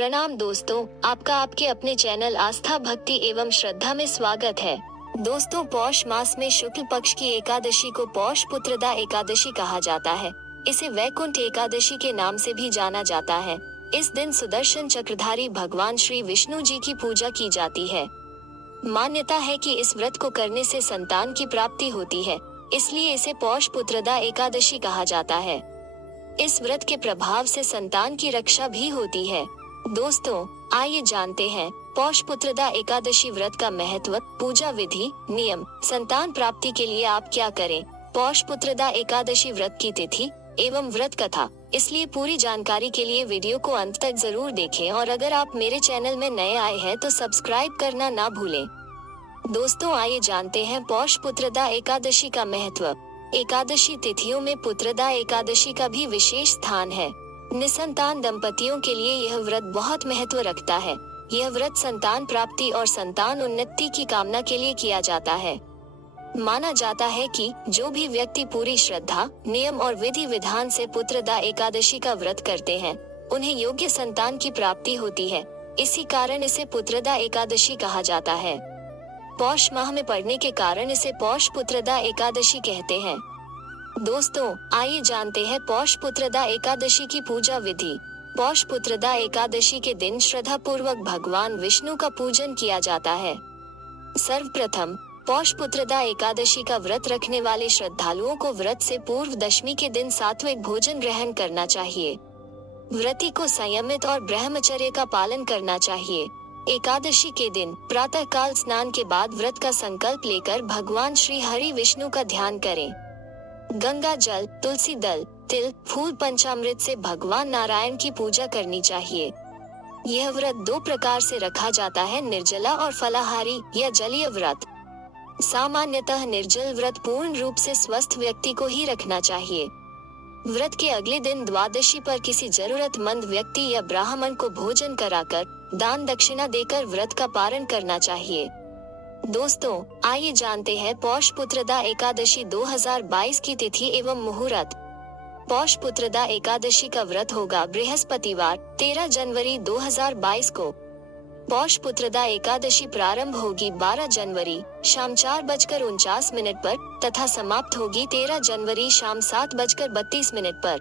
प्रणाम दोस्तों, आपका आपके अपने चैनल आस्था भक्ति एवं श्रद्धा में स्वागत है। दोस्तों, पौष मास में शुक्ल पक्ष की एकादशी को पौष पुत्रदा एकादशी कहा जाता है। इसे वैकुंठ एकादशी के नाम से भी जाना जाता है। इस दिन सुदर्शन चक्रधारी भगवान श्री विष्णु जी की पूजा की जाती है। मान्यता है कि इस व्रत को करने से संतान की प्राप्ति होती है, इसलिए इसे पौष पुत्रदा एकादशी कहा जाता है। इस व्रत के प्रभाव से संतान की रक्षा भी होती है। दोस्तों, आइए जानते हैं पौष पुत्रदा एकादशी व्रत का महत्व, पूजा विधि, नियम, संतान प्राप्ति के लिए आप क्या करें। पौष पुत्रदा एकादशी व्रत की तिथि एवं व्रत कथा, इसलिए पूरी जानकारी के लिए वीडियो को अंत तक जरूर देखें और अगर आप मेरे चैनल में नए आए हैं तो सब्सक्राइब करना ना भूलें। दोस्तों, आइए जानते हैं पौष पुत्रदा एकादशी का महत्व। एकादशी तिथियों में पुत्रदा एकादशी का भी विशेष स्थान है। निसंतान दंपतियों के लिए यह व्रत बहुत महत्व रखता है। यह व्रत संतान प्राप्ति और संतान उन्नति की कामना के लिए किया जाता है। माना जाता है कि जो भी व्यक्ति पूरी श्रद्धा, नियम और विधि विधान से पुत्रदा एकादशी का व्रत करते हैं, उन्हें योग्य संतान की प्राप्ति होती है। इसी कारण इसे पुत्रदा एकादशी कहा जाता है। पौष माह में पड़ने के कारण इसे पौष पुत्रदा एकादशी कहते हैं। दोस्तों, आइए जानते हैं पौष पुत्रदा एकादशी की पूजा विधि। पौष पुत्रदा एकादशी के दिन श्रद्धा पूर्वक भगवान विष्णु का पूजन किया जाता है। सर्वप्रथम, पौष पुत्रदा एकादशी का व्रत रखने वाले श्रद्धालुओं को व्रत से पूर्व दशमी के दिन सात्विक भोजन ग्रहण करना चाहिए। व्रती को संयमित और ब्रह्मचर्य का पालन करना चाहिए। एकादशी के दिन प्रातः काल स्नान के बाद व्रत का संकल्प लेकर भगवान श्री हरि विष्णु का ध्यान करें। गंगा जल, तुलसी दल, तिल, फूल, पंचामृत से भगवान नारायण की पूजा करनी चाहिए। यह व्रत दो प्रकार से रखा जाता है, निर्जला और फलाहारी या जलीय व्रत। सामान्यतः निर्जल व्रत पूर्ण रूप से स्वस्थ व्यक्ति को ही रखना चाहिए। व्रत के अगले दिन द्वादशी पर किसी जरूरतमंद व्यक्ति या ब्राह्मण को भोजन कराकर दान दक्षिणा देकर व्रत का पारण करना चाहिए। दोस्तों, आइए जानते हैं पौष पुत्रदा एकादशी 2022 की तिथि एवं मुहूर्त। पौष पुत्रदा एकादशी का व्रत होगा बृहस्पतिवार 13 जनवरी 2022 को। पौष पुत्रदा एकादशी प्रारंभ होगी 12 जनवरी शाम 4:49 पर तथा समाप्त होगी 13 जनवरी शाम 7:32 पर।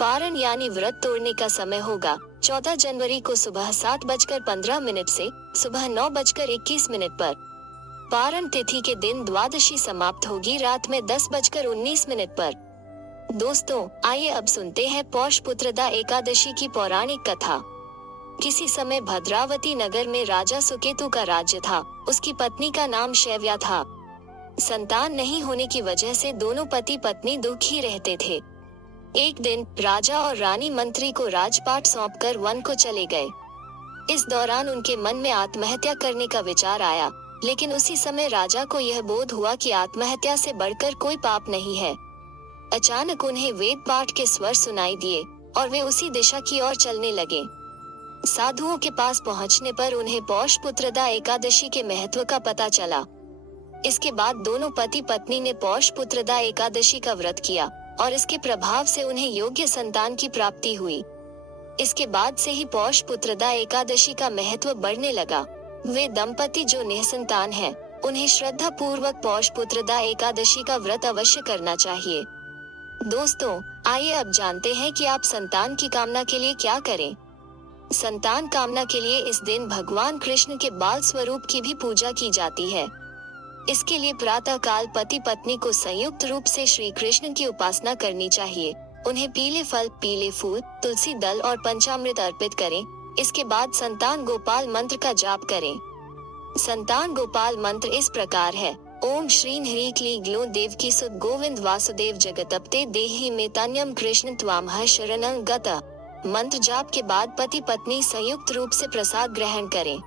पारण यानी व्रत तोड़ने का समय होगा 14 जनवरी को सुबह 7:15 से सुबह 9:21 पर। पारण तिथि के दिन द्वादशी समाप्त होगी रात में 10:19 पर। दोस्तों, आइए अब सुनते हैं पौष पुत्रदा एकादशी की पौराणिक कथा। किसी समय भद्रावती नगर में राजा सुकेतु का राज्य था। उसकी पत्नी का नाम शैव्या था। संतान नहीं होने की वजह से दोनों पति पत्नी दुखी रहते थे। एक दिन राजा और रानी मंत्री को राजपाट सौंपकर वन को चले गए। इस दौरान उनके मन में आत्महत्या करने का विचार आया, लेकिन उसी समय राजा को यह बोध हुआ कि आत्महत्या से बढ़कर कोई पाप नहीं है। अचानक उन्हें वेद पाठ के स्वर सुनाई दिए और वे उसी दिशा की ओर चलने लगे। साधुओं के पास पहुंचने पर उन्हें पौष पुत्रदा एकादशी के महत्व का पता चला। इसके बाद दोनों पति पत्नी ने पौष पुत्रदा एकादशी का व्रत किया और इसके प्रभाव से उन्हें योग्य संतान की प्राप्ति हुई। इसके बाद से ही पौष पुत्रदा एकादशी का महत्व बढ़ने लगा। वे दंपति जो निसंतान हैं, उन्हें श्रद्धा पूर्वक पौष पुत्रदा एकादशी का व्रत अवश्य करना चाहिए। दोस्तों, आइए अब जानते हैं कि आप संतान की कामना के लिए क्या करें। संतान कामना के लिए इस दिन भगवान कृष्ण के बाल स्वरूप की भी पूजा की जाती है। इसके लिए प्रातः काल पति पत्नी को संयुक्त रूप से श्री कृष्ण की उपासना करनी चाहिए। उन्हें पीले फल, पीले फूल, तुलसी दल और पंचामृत अर्पित करें। इसके बाद संतान गोपाल मंत्र का जाप करें। संतान गोपाल मंत्र इस प्रकार है: ओम श्रीं ह्रीं क्लीं ग्लौं देवकी सुत गोविंद वासुदेव जगतपते देहि मे तन्यम कृष्ण त्वामह शरणं गतः। मंत्र जाप के बाद पति पत्नी संयुक्त रूप से प्रसाद ग्रहण करें।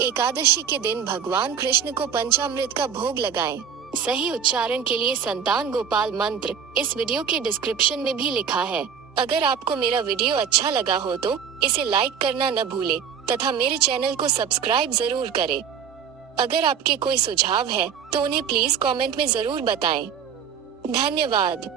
एकादशी के दिन भगवान कृष्ण को पंचामृत का भोग लगाएं। सही उच्चारण के लिए संतान गोपाल मंत्र इस वीडियो के डिस्क्रिप्शन में भी लिखा है। अगर आपको मेरा वीडियो अच्छा लगा हो तो इसे लाइक करना न भूले तथा मेरे चैनल को सब्सक्राइब जरूर करें। अगर आपके कोई सुझाव है तो उन्हें प्लीज कमेंट में जरूर बताएं। धन्यवाद।